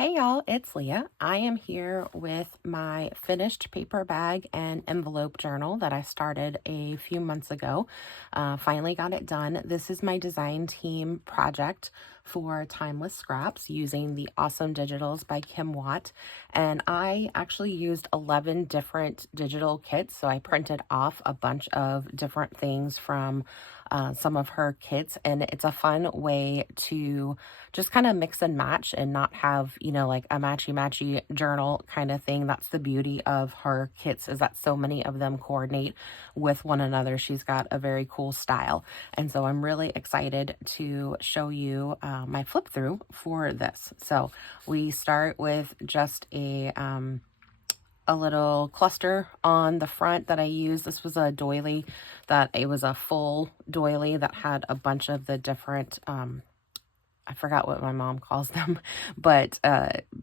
Hey y'all, it's Leah. I am here with my finished paper bag and envelope journal that I started a few months ago. Finally got it done. This is my design team project for Timeless Scraps using the Awesome Digitals by Kim Watt. And I actually used 11 different digital kits. So I printed off a bunch of different things from some of her kits, and it's a fun way to just kind of mix and match and not have, like a matchy journal kind of thing. That's the beauty of her kits, is that so many of them coordinate with one another. She's got a very cool style. And so I'm really excited to show you my flip through for this. So we start with just a little cluster on the front that I used. This was a doily that it was a full doily that had a bunch of the different I forgot what my mom calls them, but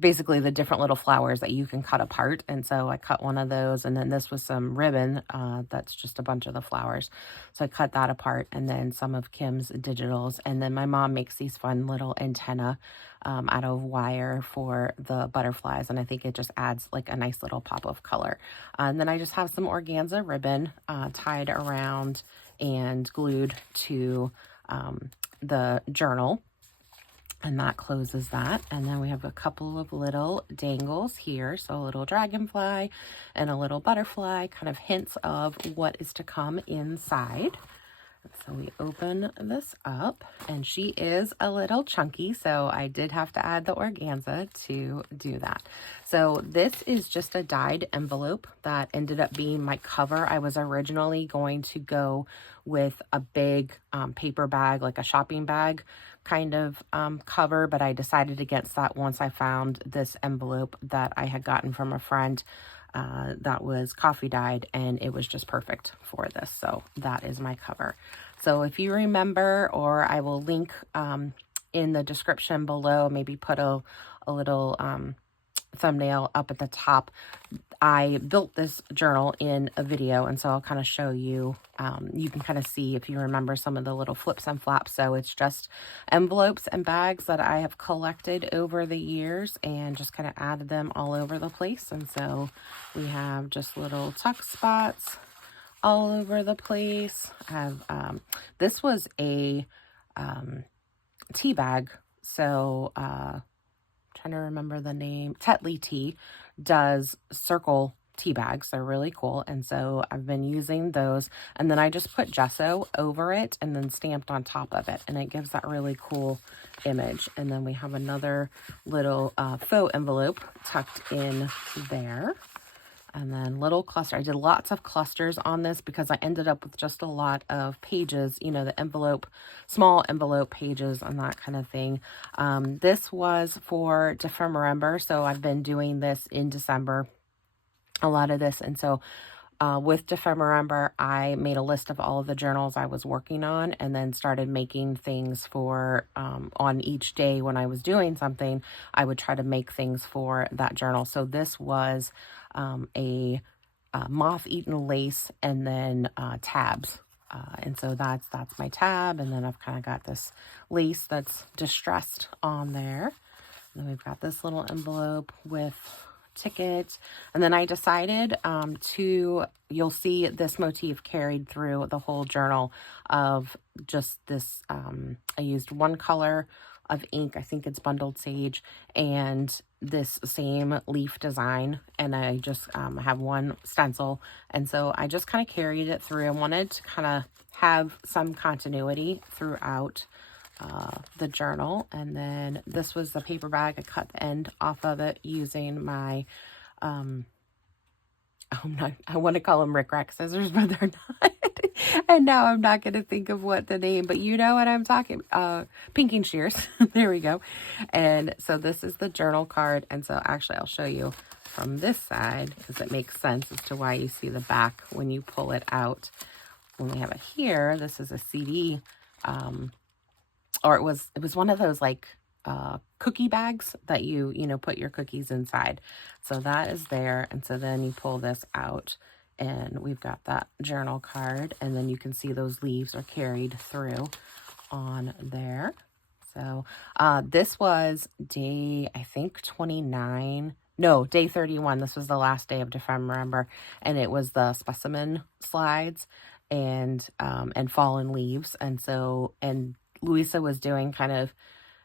basically the different little flowers that you can cut apart. And so I cut one of those, and then this was some ribbon that's just a bunch of the flowers. So I cut that apart, and then some of Kim's digitals. And then my mom makes these fun little antenna out of wire for the butterflies, and I think it just adds like a nice little pop of color. And then I just have some organza ribbon tied around and glued to the journal. And that closes that. And then we have a couple of little dangles here. So a little dragonfly and a little butterfly, kind of hints of what is to come inside. So we open this up, and she is a little chunky, so I did have to add the organza to do that. So this is just a dyed envelope that ended up being my cover. I was originally going to go with a big paper bag, like a shopping bag kind of cover, but I decided against that once I found this envelope that I had gotten from a friend that was coffee dyed, and it was just perfect for this. So that is my cover. So if you remember, or I will link in the description below, maybe put a little thumbnail up at the top. I built this journal in a video, and so I'll kind of show you, you can kind of see if you remember some of the little flips and flaps. So it's just envelopes and bags that I have collected over the years and just kind of added them all over the place. And so we have just little tuck spots all over the place. I have, this was a tea bag. So, trying to remember the name. Tetley Tea does circle tea bags. They're really cool. And so I've been using those. And then I just put gesso over it and then stamped on top of it. And it gives that really cool image. And then we have another little faux envelope tucked in there. And then little cluster. I did lots of clusters on this because I ended up with just a lot of pages, the envelope, small envelope pages and that kind of thing. This was for December, so I've been doing this in December, a lot of this. And so with December, I made a list of all of the journals I was working on, and then started making things for on each day when I was doing something, I would try to make things for that journal. So this was a moth-eaten lace, and then tabs. And so that's my tab, and then I've kind of got this lace that's distressed on there. And then we've got this little envelope with tickets. And then I decided you'll see this motif carried through the whole journal of just this, I used one color of ink, I think it's bundled sage, and this same leaf design, and I just have one stencil. And so I just kind of carried it through. I wanted to kind of have some continuity throughout the journal. And then this was the paper bag. I cut the end off of it using my I want to call them Rick Rack scissors, but they're not. And now I'm not going to think of what the name, but you know what I'm talking, pinking shears. There we go. And so this is the journal card. And so actually I'll show you from this side, because it makes sense as to why you see the back when you pull it out. When we have it here, this is a CD, or it was one of those like cookie bags that you put your cookies inside. So that is there. And so then you pull this out, and we've got that journal card, and then you can see those leaves are carried through on there. So this was day, I think 29. No, day 31. This was the last day of December, and it was the specimen slides and fallen leaves. And so, and Louisa was doing kind of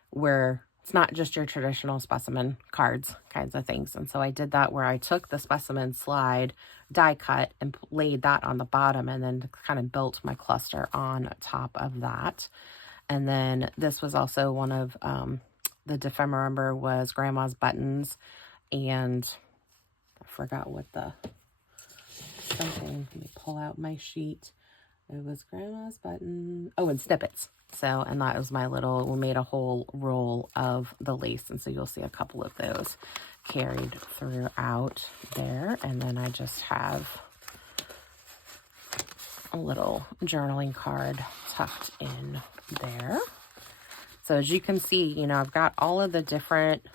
where it's not just your traditional specimen cards kinds of things. And so I did that where I took the specimen slide, die cut, and laid that on the bottom, and then kind of built my cluster on top of that. And then this was also one of the December was Grandma's buttons, and I forgot what the something. Let me pull out my sheet. It was Grandma's button. Oh, and snippets. So, and that was my little, we made a whole roll of the lace. And so you'll see a couple of those carried throughout there. And then I just have a little journaling card tucked in there. So as you can see, you know, I've got all of the different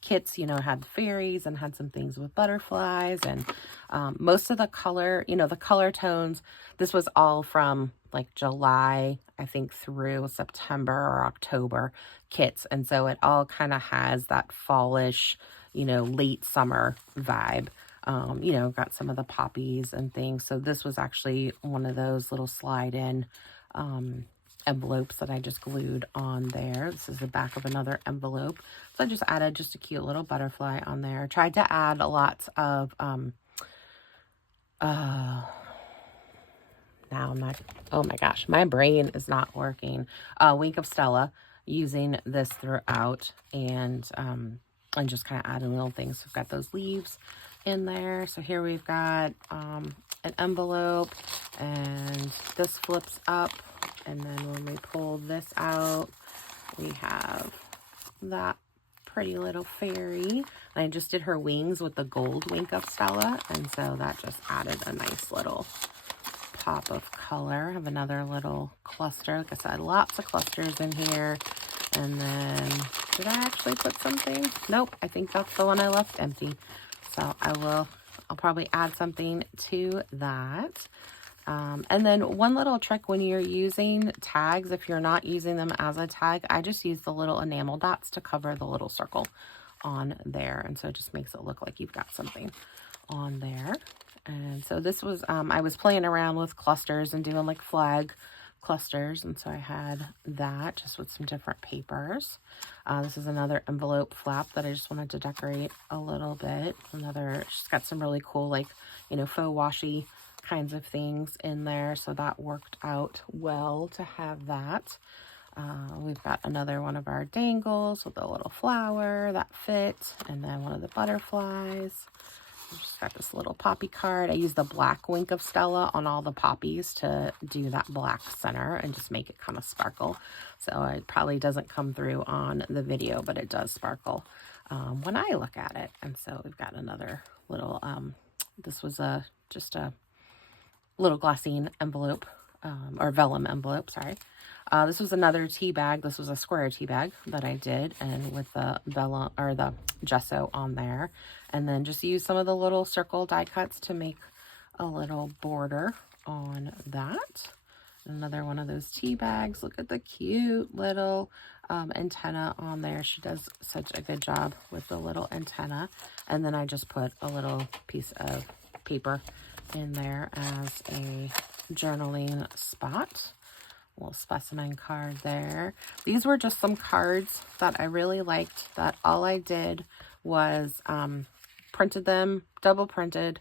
kits, you know, had the fairies and had some things with butterflies, and most of the color, you know, the color tones, this was all from like July, I think, through September or October kits. And so it all kind of has that fallish, you know, late summer vibe. You know, got some of the poppies and things. So this was actually one of those little slide in envelopes that I just glued on there. This is the back of another envelope. So I just added just a cute little butterfly on there. Tried to add lots of now I'm not, oh my gosh, my brain is not working. Wink of Stella, using this throughout, and just kind of adding little things. We've got those leaves in there. So here we've got an envelope, and this flips up, and then when we pull this out, we have that pretty little fairy. And I just did her wings with the gold Wink of Stella, and so that just added a nice little pop of color. I have another little cluster. Like I said, lots of clusters in here. And then, did I actually put something? Nope, I think that's the one I left empty. So I'll probably add something to that. And then one little trick when you're using tags, if you're not using them as a tag, I just use the little enamel dots to cover the little circle on there. And so it just makes it look like you've got something on there. And so this was, I was playing around with clusters and doing like flag clusters. And so I had that just with some different papers. This is another envelope flap that I just wanted to decorate a little bit. She's got some really cool, like, you know, faux washi kinds of things in there. So that worked out well to have that. We've got another one of our dangles with a little flower that fit. And then one of the butterflies. I've just got this little poppy card. I use the black Wink of Stella on all the poppies to do that black center and just make it kind of sparkle. So it probably doesn't come through on the video, but it does sparkle when I look at it. And so we've got another little, this was just a little glassine envelope, or vellum envelope, sorry. This was another tea bag. This was a square tea bag that I did, and with the vellum or the gesso on there, and then just use some of the little circle die cuts to make a little border on that. Another one of those tea bags. Look at the cute little antenna on there. She does such a good job with the little antenna. And then I just put a little piece of paper in there as a journaling spot. A little specimen card there. These were just some cards that I really liked, that all I did was printed them, double printed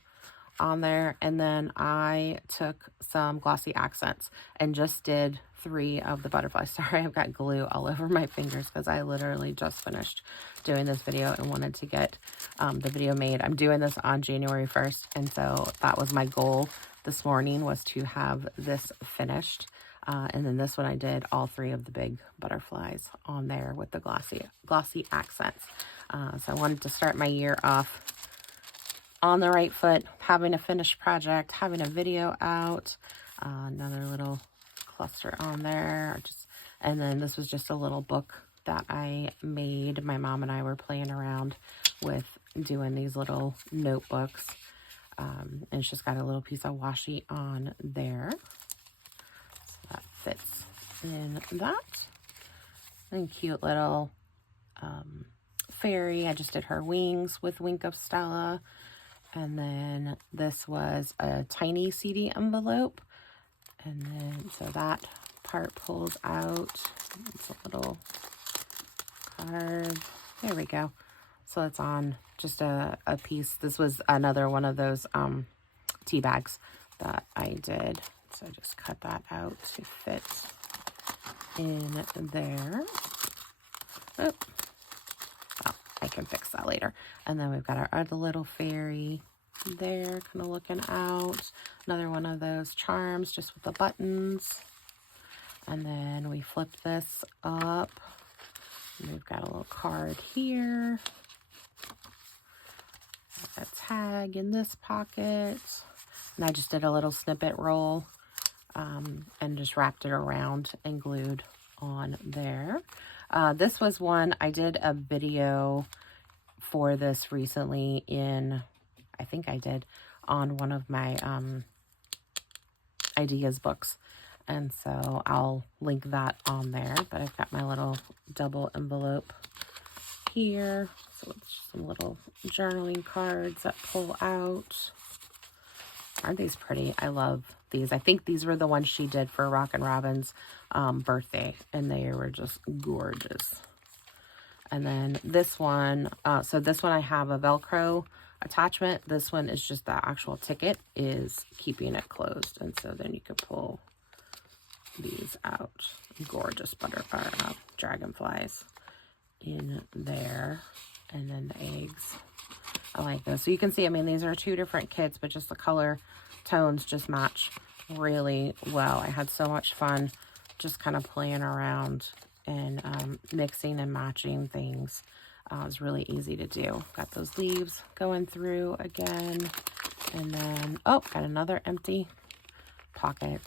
on there, and then I took some glossy accents and just did 3 of the butterflies. Sorry, I've got glue all over my fingers because I literally just finished doing this video and wanted to get the video made. I'm doing this on January 1st, and so that was my goal this morning, was to have this finished. And then this one I did all 3 of the big butterflies on there with the glossy accents. So I wanted to start my year off on the right foot, having a finished project, having a video out, another little cluster on there. And then this was just a little book that I made. My mom and I were playing around with doing these little notebooks. And it's just got a little piece of washi on there. So that fits in that. And cute little fairy. I just did her wings with Wink of Stella. And then this was a tiny CD envelope. And then, so that part pulls out. It's a little card. There we go. So it's on just a piece. This was another one of those tea bags that I did. So I just cut that out to fit in there. Oh, I can fix that later. And then we've got our other little fairy there, kind of looking out. Another one of those charms just with the buttons. And then we flip this up. And we've got a little card here. A tag in this pocket. And I just did a little snippet roll and just wrapped it around and glued on there. This was one, I did a video for this recently I think I did, on one of my ideas books. And so I'll link that on there. But I've got my little double envelope here. So it's some little journaling cards that pull out. Aren't these pretty? I love these. I think these were the ones she did for Rockin' Robin's birthday. And they were just gorgeous. And then this one, so this one I have a Velcro attachment. This one is just the actual ticket is keeping it closed. And so then you could pull these out. Gorgeous butterfly dragonflies in there. And then the eggs. I like those. So you can see, I mean, these are two different kits, but just the color tones just match really well. I had so much fun just kind of playing around and mixing and matching things. It was really easy to do. Got those leaves going through again. And then, oh, got another empty pocket.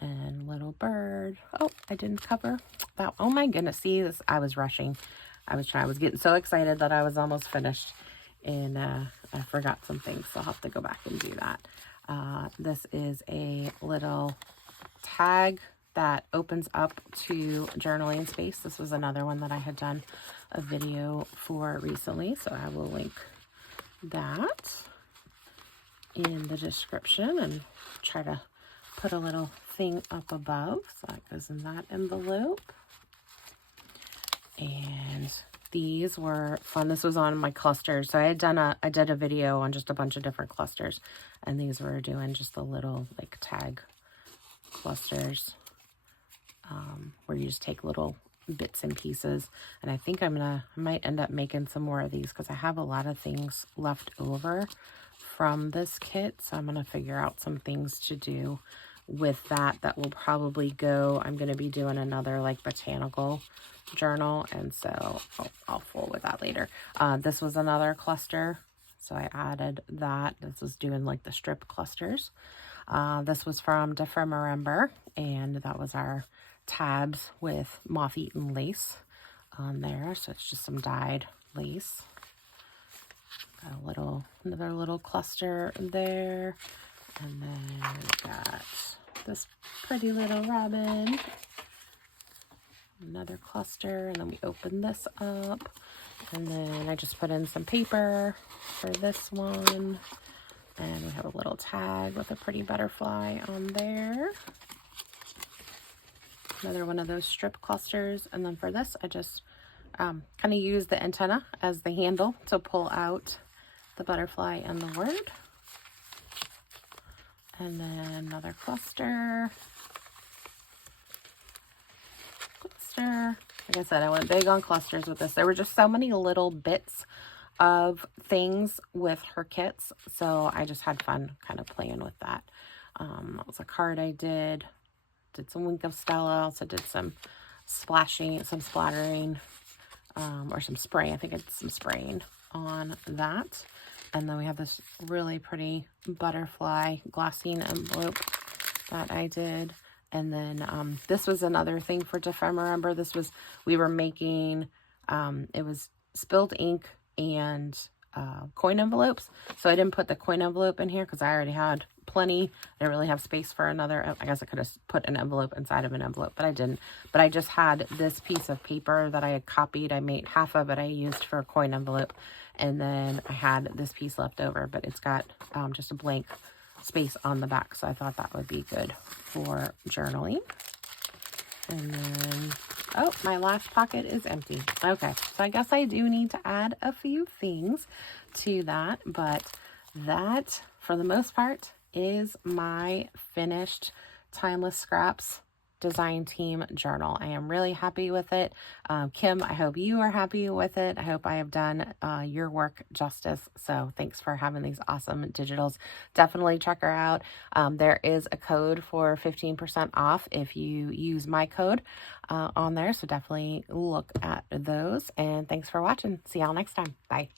And little bird. Oh, I didn't cover that. Oh my goodness. See this? I was rushing. I was getting so excited that I was almost finished. And I forgot some things. So I'll have to go back and do that. This is a little tag that opens up to journaling space. This was another one that I had done a video for recently. So I will link that in the description and try to put a little thing up above. So that goes in that envelope. And these were fun. This was on my clusters. So I did a video on just a bunch of different clusters. And these were doing just the little like tag clusters where you just take little bits and pieces. And I think I might end up making some more of these because I have a lot of things left over from this kit. So I'm going to figure out some things to do with that will probably go. I'm going to be doing another like botanical journal, and so I'll fool with that later. This was another cluster, so I added that. This was doing like the strip clusters. This was from Remember, and that was our tabs with moth-eaten lace on there. So it's just some dyed lace. Got another little cluster there, and then we've got this pretty little robin. Another cluster, and then we open this up, and then I just put in some paper for this one, and we have a little tag with a pretty butterfly on there. Another one of those strip clusters, and then for this I just kind of use the antenna as the handle to pull out the butterfly and the word. And then another cluster. Like I said, I went big on clusters with this. There were just so many little bits of things with her kits, so I just had fun kind of playing with that. That was a card I did some Wink of Stella, also did some splashing, some splattering, or some spray. I think I did some spraying on that. And then we have this really pretty butterfly glassine envelope that I did. And then this was another thing for Remember. We were making, it was spilled ink and coin envelopes. So I didn't put the coin envelope in here because I already had plenty. I didn't really have space for another. I guess I could have put an envelope inside of an envelope, but I didn't. But I just had this piece of paper that I had copied. I made half of it I used for a coin envelope, and then I had this piece left over, but it's got just a blank space on the back, so I thought that would be good for journaling. And then, oh, my last pocket is empty. Okay, so I guess I do need to add a few things to that, but that, for the most part, is my finished Timeless Scraps design team journal. I am really happy with it. Kim, I hope you are happy with it. I hope I have done your work justice. So thanks for having these awesome digitals. Definitely check her out. There is a code for 15% off if you use my code on there. So definitely look at those. And thanks for watching. See y'all next time. Bye.